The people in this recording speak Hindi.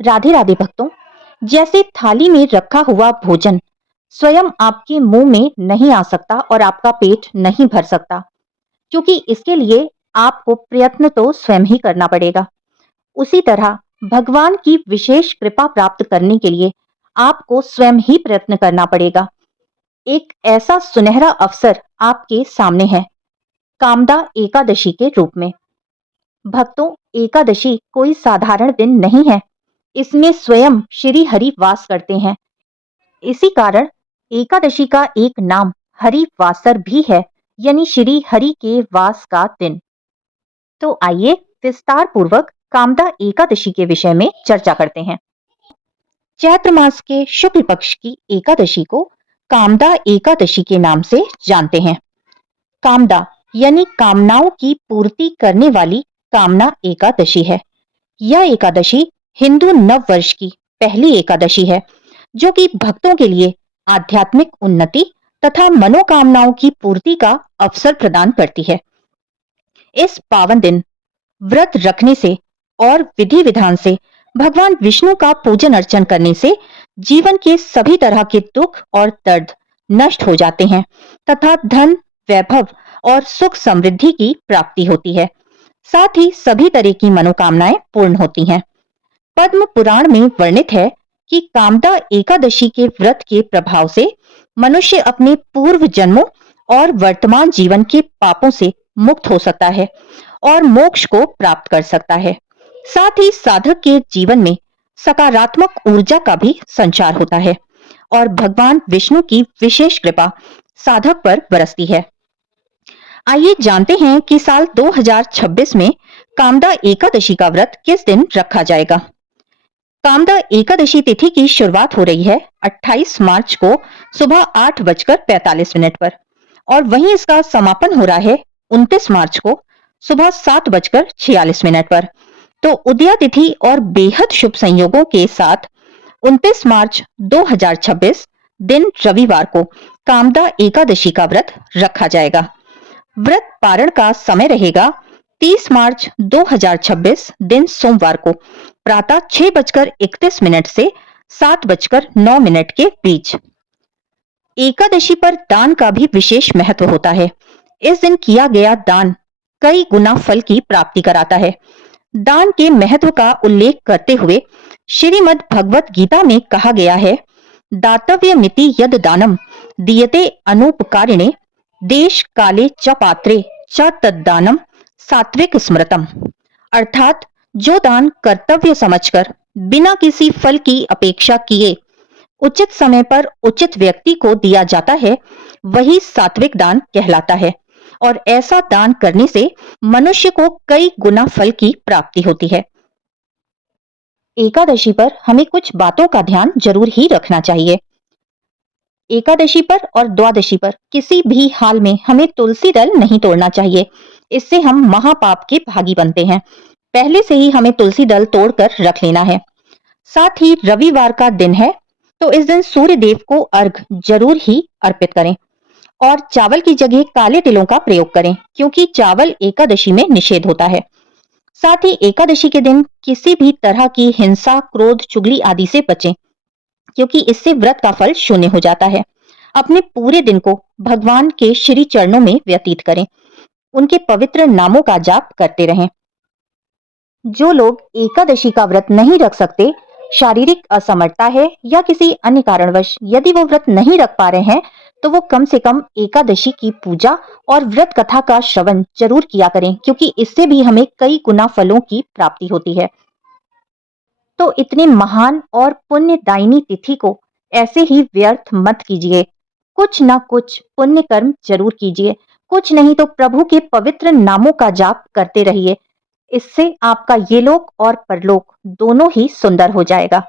राधे राधे भक्तों। जैसे थाली में रखा हुआ भोजन स्वयं आपके मुंह में नहीं आ सकता और आपका पेट नहीं भर सकता, क्योंकि इसके लिए आपको प्रयत्न तो स्वयं ही करना पड़ेगा। उसी तरह भगवान की विशेष कृपा प्राप्त करने के लिए आपको स्वयं ही प्रयत्न करना पड़ेगा। एक ऐसा सुनहरा अवसर आपके सामने है, कामदा एकादशी के रूप में। भक्तों, एकादशी कोई साधारण दिन नहीं है। इसमें स्वयं श्री हरि वास करते हैं। इसी कारण एकादशी का एक नाम हरिवासर भी है, यानी श्री हरि के वास का दिन। तो आइए विस्तार पूर्वक कामदा एकादशी के विषय में चर्चा करते हैं। चैत्र मास के शुक्ल पक्ष की एकादशी को कामदा एकादशी के नाम से जानते हैं। कामदा यानी कामनाओं की पूर्ति करने वाली कामना एकादशी है। यह एकादशी हिंदू नव वर्ष की पहली एकादशी है, जो कि भक्तों के लिए आध्यात्मिक उन्नति तथा मनोकामनाओं की पूर्ति का अवसर प्रदान करती है। इस पावन दिन व्रत रखने से और विधि विधान से भगवान विष्णु का पूजन अर्चन करने से जीवन के सभी तरह के दुख और दर्द नष्ट हो जाते हैं तथा धन, वैभव और सुख समृद्धि की प्राप्ति होती है। साथ ही सभी तरह की मनोकामनाएं पूर्ण होती हैं। पद्म पुराण में वर्णित है कि कामदा एकादशी के व्रत के प्रभाव से मनुष्य अपने पूर्व जन्मों और वर्तमान जीवन के पापों से मुक्त हो सकता है और मोक्ष को प्राप्त कर सकता है। साथ ही साधक के जीवन में सकारात्मक ऊर्जा का भी संचार होता है और भगवान विष्णु की विशेष कृपा साधक पर बरसती है। आइए जानते हैं कि साल 2026 में कामदा एकादशी का व्रत किस दिन रखा जाएगा। कामदा एकादशी तिथि की शुरुआत हो रही है 28 मार्च को सुबह 8:45 पर और वहीं इसका समापन हो रहा है 29 मार्च को सुबह 7:46 पर। तो उदया तिथि और बेहद शुभ संयोगों के साथ 29 मार्च 2026 दिन रविवार को कामदा एकादशी का व्रत रखा जाएगा। व्रत पारण का समय रहेगा 30 मार्च 2026 दिन सोमवार को प्रातः 6:31 से 7:09 के बीच। एकादशी पर दान का भी विशेष महत्व होता है। इस दिन किया गया दान कई गुना फल की प्राप्ति कराता है। दान के महत्व का उल्लेख करते हुए श्रीमद् भगवत गीता में कहा गया है, दातव्यमिति यद दानम दीयते अनुपकारिणे देश काले च पात्रे च तद्दानम सात्विक स्मृतम। अर्थात जो दान कर्तव्य समझकर बिना किसी फल की अपेक्षा किए उचित समय पर उचित व्यक्ति को दिया जाता है, वही सात्विक दान कहलाता है और ऐसा दान करने से मनुष्य को कई गुना फल की प्राप्ति होती है। एकादशी पर हमें कुछ बातों का ध्यान जरूर ही रखना चाहिए। एकादशी पर और द्वादशी पर किसी भी हाल में हमें तुलसी दल नहीं तोड़ना चाहिए। इससे हम महापाप के भागी बनते हैं। पहले से ही हमें तुलसी दल तोड़कर रख लेना है। साथ ही रविवार का दिन है, तो इस दिन सूर्य देव को अर्घ जरूर ही अर्पित करें और चावल की जगह काले तिलों का प्रयोग करें, क्योंकि चावल एकादशी में निषेध होता है। साथ ही एकादशी के दिन किसी भी तरह की हिंसा, क्रोध, चुगली आदि से बचें, क्योंकि इससे व्रत का फल शून्य हो जाता है। अपने पूरे दिन को भगवान के श्री चरणों में व्यतीत करें, उनके पवित्र नामों का जाप करते रहें। जो लोग एकादशी का व्रत नहीं रख सकते, शारीरिक असमर्थता है या किसी अन्य कारणवश यदि वो व्रत नहीं रख पा रहे हैं, तो वो कम से कम एकादशी की पूजा और व्रत कथा का श्रवण जरूर किया करें, क्योंकि इससे भी हमें कई गुना फलों की प्राप्ति होती है। तो इतने महान और पुण्यदायिनी तिथि को ऐसे ही व्यर्थ मत कीजिए। कुछ ना कुछ पुण्य कर्म जरूर कीजिए। कुछ नहीं तो प्रभु के पवित्र नामों का जाप करते रहिए। इससे आपका ये लोक और परलोक दोनों ही सुंदर हो जाएगा।